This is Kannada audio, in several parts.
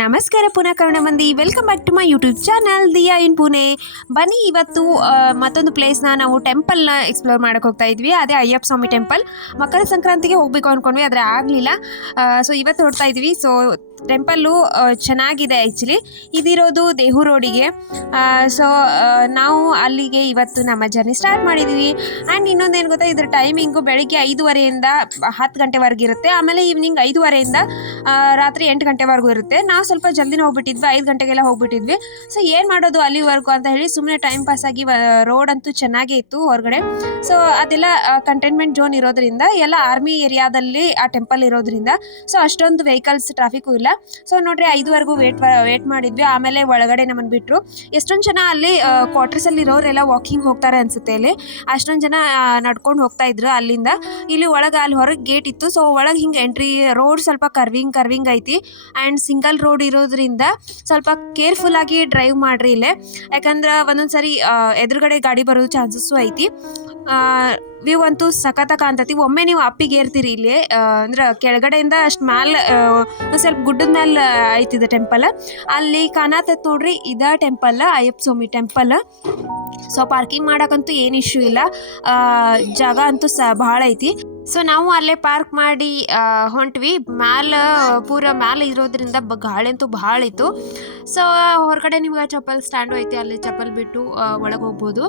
ನಮಸ್ಕಾರ ಪುನಃ ಕನ್ನಡ ಮಂದಿ, welcome back to my YouTube channel Diya in Pune. ಬನ್ನಿ, ಇವತ್ತು ಮತ್ತೊಂದು ಪ್ಲೇಸ್ನ ನಾವು ಟೆಂಪಲ್ನ ಎಕ್ಸ್ಪ್ಲೋರ್ ಮಾಡೋಕೆ ಹೋಗ್ತಾ ಇದ್ವಿ. ಅದೇ ಅಯ್ಯಪ್ಪ ಸ್ವಾಮಿ ಟೆಂಪಲ್. ಮಕರ ಸಂಕ್ರಾಂತಿಗೆ ಹೋಗ್ಬೇಕು ಅಂದ್ಕೊಂಡ್ವಿ, ಆದರೆ ಆಗಲಿಲ್ಲ. ಸೊ ಇವತ್ತು ಹೊರಡ್ತಾ ಇದ್ವಿ. ಸೊ ಟೆಂಪಲ್ಲು ಚೆನ್ನಾಗಿದೆ. ಆ್ಯಕ್ಚುಲಿ ಇದಿರೋದು ದೇಹು ರೋಡಿಗೆ. ಸೊ ನಾವು ಅಲ್ಲಿಗೆ ಇವತ್ತು ನಮ್ಮ ಜರ್ನಿ ಸ್ಟಾರ್ಟ್ ಮಾಡಿದ್ವಿ. ಆ್ಯಂಡ್ ಇನ್ನೊಂದೇನು ಗೊತ್ತಾ, ಇದ್ರ ಟೈಮಿಂಗು ಬೆಳಿಗ್ಗೆ 5:30ಯಿಂದ 10 ಗಂಟೆವರೆಗೆ ಇರುತ್ತೆ. ಆಮೇಲೆ ಈವ್ನಿಂಗ್ 5:30ಯಿಂದ ರಾತ್ರಿ 8 ಗಂಟೆವರೆಗೂ ಇರುತ್ತೆ. ನಾವು ಸ್ವಲ್ಪ ಜಲ್ದಿನ ಹೋಗ್ಬಿಟ್ಟಿದ್ವಿ, 5 ಗಂಟೆಗೆಲ್ಲ ಹೋಗ್ಬಿಟ್ಟಿದ್ವಿ. ಸೊ ಏನು ಮಾಡೋದು ಅಲ್ಲಿವರೆಗೂ ಅಂತ ಹೇಳಿ ಸುಮ್ಮನೆ ಟೈಮ್ ಪಾಸ್ ಆಗಿ, ರೋಡ್ ಅಂತೂ ಚೆನ್ನಾಗೇ ಇತ್ತು ಹೊರಗಡೆ. ಸೊ ಅದೆಲ್ಲ ಕಂಟೈನ್ಮೆಂಟ್ ಝೋನ್ ಇರೋದ್ರಿಂದ, ಎಲ್ಲ ಆರ್ಮಿ ಏರಿಯಾದಲ್ಲಿ ಆ ಟೆಂಪಲ್ ಇರೋದ್ರಿಂದ ಸೊ ಅಷ್ಟೊಂದು ವೆಹಿಕಲ್ಸ್ ಟ್ರಾಫಿಕ್ಕು ಇಲ್ಲ. ಸೊ ನೋಡ್ರಿ, 5ವರೆಗೂ ವೇಟ್ ಮಾಡಿದ್ವಿ. ಆಮೇಲೆ ಒಳಗಡೆ ನಮ್ಮನ್ನು ಬಿಟ್ಟರು. ಎಷ್ಟೊಂದು ಜನ ಅಲ್ಲಿ ಕ್ವಾರ್ಟರ್ಸಲ್ಲಿ ಇರೋರೆಲ್ಲ ವಾಕಿಂಗ್ ಹೋಗ್ತಾರೆ ಅನ್ಸುತ್ತೆ. ಅಲ್ಲಿ ಅಷ್ಟೊಂದು ಜನ ನಡ್ಕೊಂಡು ಹೋಗ್ತಾ ಇದ್ರು ಅಲ್ಲಿಂದ. ಇಲ್ಲಿ ಒಳಗೆ ಅಲ್ಲಿ ಹೊರಗೆ ಗೇಟ್ ಇತ್ತು. ಸೊ ಒಳಗೆ ಹಿಂಗೆ ಎಂಟ್ರಿ, ರೋಡ್ ಸ್ವಲ್ಪ ಕರ್ವಿಂಗ್ ಐತಿ. ಆ್ಯಂಡ್ ಸಿಂಗಲ್ ರೋಡ್ ಇರೋದ್ರಿಂದ ಸ್ವಲ್ಪ ಕೇರ್ಫುಲ್ ಆಗಿ ಡ್ರೈವ್ ಮಾಡ್ರಿ ಇಲ್ಲೇ. ಯಾಕಂದ್ರೆ ಒಂದೊಂದು ಸರಿ ಎದುರುಗಡೆ ಗಾಡಿ ಬರೋ ಚಾನ್ಸಸ್ಸು ಐತಿ. ವ್ಯೂ ಅಂತೂ ಸಖತ್ತ ಕಾಣ್ತೈತಿ. ಒಮ್ಮೆ ನೀವು ಅಪ್ಪಿಗೆ ಏರ್ತೀರಿ ಇಲ್ಲಿ, ಅಂದ್ರೆ ಕೆಳಗಡೆಯಿಂದ ಅಷ್ಟು ಮ್ಯಾಲೆ ಒಂದು ಸ್ವಲ್ಪ ಗುಡ್ಡದ ಮೇಲೆ ಐತಿದೆ ಟೆಂಪಲ್. ಅಲ್ಲಿ ಕಾಣತೈತೆ ನೋಡ್ರಿ, ಇದ ಟೆಂಪಲ್, ಅಯ್ಯಪ್ಪ ಸ್ವಾಮಿ ಟೆಂಪಲ್. ಸೊ ಪಾರ್ಕಿಂಗ್ ಮಾಡೋಕ್ಕಂತೂ ಏನು ಇಶ್ಯೂ ಇಲ್ಲ, ಜಾಗ ಅಂತೂ ಭಾಳ ಐತಿ. ಸೊ ನಾವು ಅಲ್ಲೇ ಪಾರ್ಕ್ ಮಾಡಿ ಹೊಂಟ್ವಿ. ಪೂರ ಮ್ಯಾಲೆ ಇರೋದ್ರಿಂದ ಗಾಳಿ ಅಂತೂ ಭಾಳ ಇತ್ತು. ಸೊ ಹೊರಗಡೆ ನಿಮ್ಗೆ ಚಪ್ಪಲ್ ಸ್ಟ್ಯಾಂಡು ಐತಿ, ಅಲ್ಲಿ ಚಪ್ಪಲ್ ಬಿಟ್ಟು ಒಳಗೆ ಹೋಗ್ಬೋದು.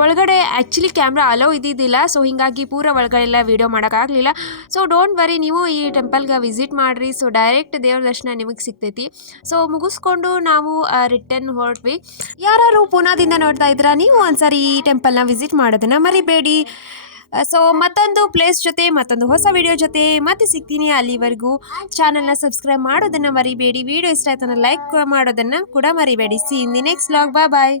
ಒಳಗಡೆ ಆ್ಯಕ್ಚುಲಿ ಕ್ಯಾಮ್ರಾ ಅಲೋ ಇದ್ದಿದ್ದಿಲ್ಲ. ಸೊ ಹೀಗಾಗಿ ಪೂರ ಒಳಗಡೆ ಎಲ್ಲ ವೀಡಿಯೋ ಮಾಡೋಕ್ಕಾಗಲಿಲ್ಲ. ಸೊ ಡೋಂಟ್ ವರಿ, ನೀವು ಈ ಟೆಂಪಲ್ಗೆ ವಿಸಿಟ್ ಮಾಡಿರಿ. ಸೊ ಡೈರೆಕ್ಟ್ ದೇವ್ರ ದರ್ಶನ ನಿಮಗೆ ಸಿಗ್ತೈತಿ. ಸೊ ಮುಗಿಸ್ಕೊಂಡು ನಾವು ರಿಟರ್ನ್ ಹೊರಟ್ವಿ. ಯಾರು ಪುನಾದಿಂದ ನೋಡ್ತಾ ಇದ್ದೀರಾ, ನೀವು ಒಂದ್ಸರಿ ಈ ಟೆಂಪಲ್ನ ವಿಸಿಟ್ ಮಾಡೋದನ್ನು ಮರಿಬೇಡಿ. ಸೊ ಮತ್ತೊಂದು ಪ್ಲೇಸ್ ಜೊತೆ, ಮತ್ತೊಂದು ಹೊಸ ವಿಡಿಯೋ ಜೊತೆ ಮತ್ತೆ ಸಿಗ್ತೀನಿ. ಅಲ್ಲಿವರೆಗೂ ಚಾನಲ್ನ ಸಬ್ಸ್ಕ್ರೈಬ್ ಮಾಡೋದನ್ನು ಮರಿಬೇಡಿ. ವಿಡಿಯೋ ಇಷ್ಟ ಆಯ್ತಂದ್ರೆ ಲೈಕ್ ಮಾಡೋದನ್ನು ಕೂಡ ಮರಿಬೇಡಿ. See in the next vlog. Bye.